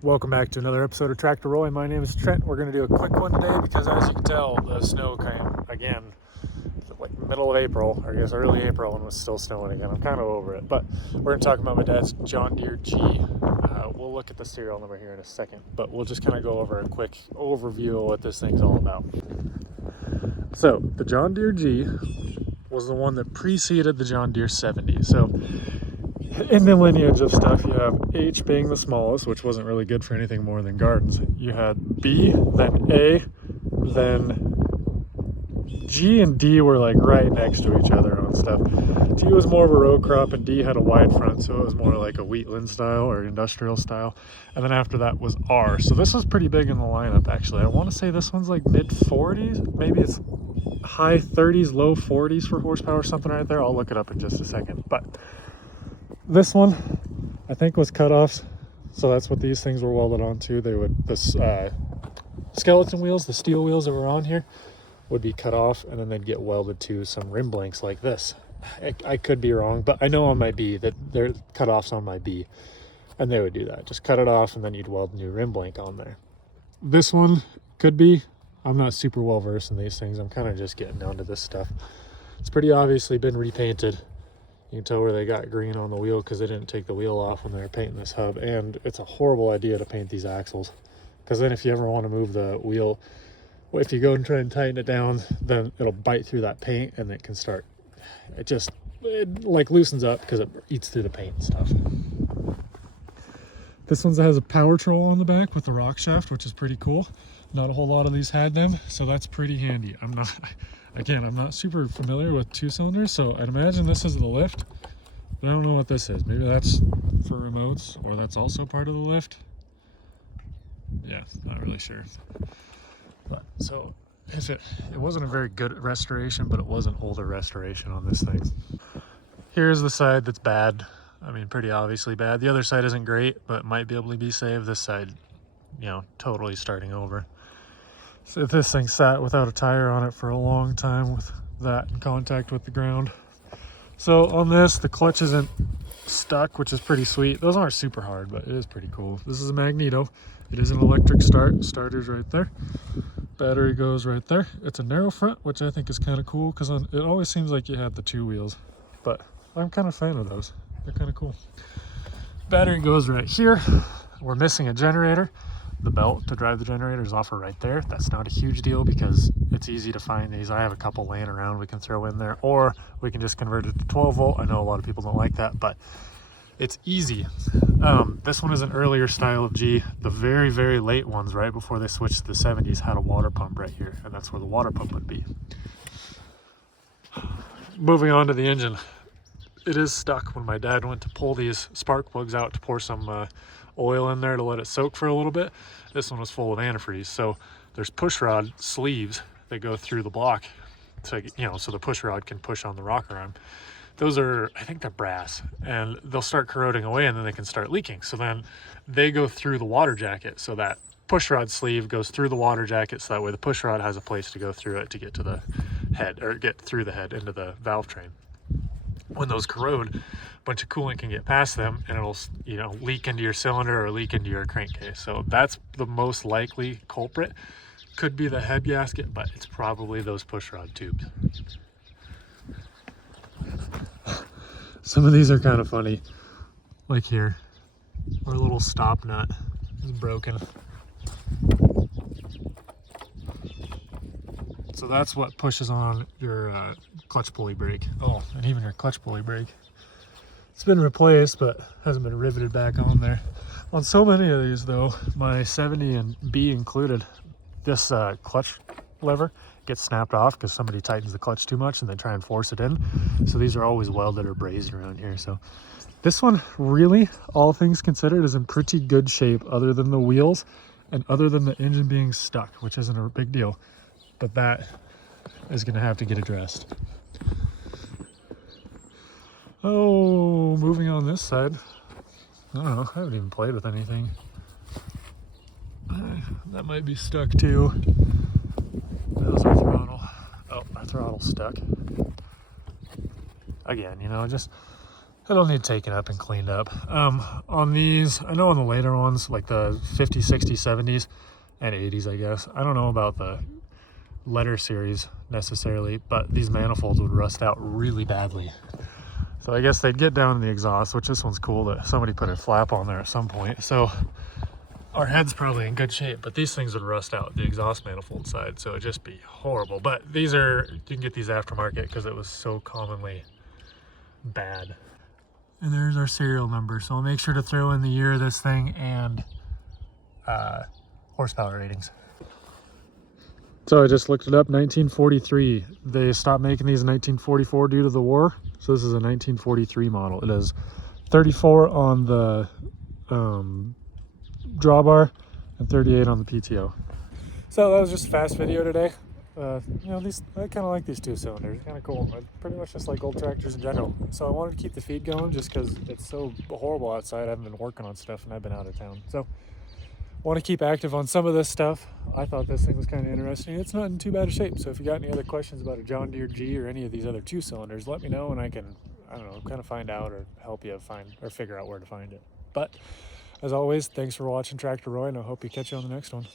Welcome back to another episode of Tractor Roy. My name is Trent. We're going to do a quick one today because, as you can tell, the snow came again, like middle of April, or I guess early April, and was still snowing again. I'm kind of over it, but we're going to talk about my dad's John Deere G. We'll look at the serial number here in a second, but we'll just kind of go over a quick overview of what this thing's all about. So the John Deere G was the one that preceded the John Deere 70. So in the lineage of stuff, you have H being the smallest, which wasn't really good for anything more than gardens. You had B, then A, then G and D were like right next to each other on stuff. G was more of a row crop and D had a wide front, so it was more like a wheatland style or industrial style. And then after that was R. So this was pretty big in the lineup, actually. I want to say this one's like mid 40s, maybe it's high 30s, low 40s for horsepower, something right there. I'll look it up in just a second. But this one, I think, was cutoffs. So that's what these things were welded onto. They would, the skeleton wheels, the steel wheels that were on here, would be cut off, and then they'd get welded to some rim blanks like this. I could be wrong, but I know on my B that they're cut-offs on my B, and they would do that. Just cut it off, and then you'd weld a new rim blank on there. This one could be. I'm not super well versed in these things. I'm kind of just getting down to this stuff. It's pretty obviously been repainted. You can tell where they got green on the wheel because they didn't take the wheel off when they were painting this hub. And it's a horrible idea to paint these axles, because then if you ever want to move the wheel, if you go and try and tighten it down, then it'll bite through that paint and it can start, it like loosens up because it eats through the paint and stuff. This one has a power troll on the back with the rock shaft, which is pretty cool. Not a whole lot of these had them, so that's pretty handy. I'm not super familiar with two cylinders, so I'd imagine this is the lift, but I don't know what this is. Maybe that's for remotes, or that's also part of the lift. Yeah, not really sure. But so if it wasn't a very good restoration, but it was an older restoration on this thing. Here's the side that's bad. I mean, pretty obviously bad. The other side isn't great, but might be able to be saved. This side, totally starting over. So if this thing sat without a tire on it for a long time with that in contact with the ground. So on this, the clutch isn't stuck, which is pretty sweet. Those aren't super hard, but it is pretty cool. This is a magneto. It is an electric start. Starter's right there. Battery goes right there. It's a narrow front, which I think is kind of cool because it always seems like you had the two wheels, but I'm kind of a fan of those. They're kind of cool. Battery goes right here. We're missing a generator. The belt to drive the generator is off right there. That's not a huge deal because it's easy to find these. I have a couple laying around we can throw in there, or we can just convert it to 12 volt. I know a lot of people don't like that, but it's easy. This one is an earlier style of G. The very, very late ones, right before they switched to the 70s, had a water pump right here, and that's where the water pump would be. Moving on to the engine. It is stuck. When my dad went to pull these spark plugs out to pour some oil in there to let it soak for a little bit, this one was full of antifreeze. So there's push rod sleeves that go through the block, so so the push rod can push on the rocker arm. Those are, I think they're brass, and they'll start corroding away and then they can start leaking. So then they go through the water jacket. So that push rod sleeve goes through the water jacket, so that way the push rod has a place to go through it to get to the head, or get through the head into the valve train. When those corrode, a bunch of coolant can get past them and it'll, leak into your cylinder or leak into your crankcase. So that's the most likely culprit. Could be the head gasket, but it's probably those push rod tubes. Some of these are kind of funny, like here, our little stop nut is broken. So that's what pushes on your clutch pulley brake. Oh, and even your clutch pulley brake. It's been replaced, but hasn't been riveted back on there. On so many of these though, my 70 and B included, this clutch lever gets snapped off because somebody tightens the clutch too much and they try and force it in. So these are always welded or brazed around here. So this one, really, all things considered, is in pretty good shape other than the wheels and other than the engine being stuck, which isn't a big deal. But that is going to have to get addressed. Oh, moving on this side. I don't know, I haven't even played with anything. That might be stuck too. How's our throttle? Oh, our throttle's stuck. Again, just It'll need taken up and cleaned up. On these, I know on the later ones, like the 50s, 60s, 70s, and 80s, I guess. I don't know about the letter series necessarily, but these manifolds would rust out really badly. So I guess they'd get down in the exhaust, which this one's cool that somebody put a flap on there at some point. So our head's probably in good shape, but these things would rust out the exhaust manifold side, so it'd just be horrible. But these are, you can get these aftermarket because it was so commonly bad. And there's our serial number, so I'll make sure to throw in the year of this thing and horsepower ratings. So I just looked it up, 1943. They stopped making these in 1944 due to the war, so this is a 1943 model. It has 34 on the drawbar and 38 on the PTO. So that was just a fast video today. You know, I kind of like these 2 cylinders. Kind of cool. I pretty much just like old tractors in general. So I wanted to keep the feed going just because it's so horrible outside. I haven't been working on stuff and I've been out of town. So I want to keep active on some of this stuff. I thought this thing was kind of interesting. It's not in too bad a shape. So if you got any other questions about a John Deere G or any of these other 2 cylinders, let me know and I can, I don't know, kind of find out or help you find or figure out where to find it. But as always, thanks for watching Tractor Roy, and I hope you catch you on the next one.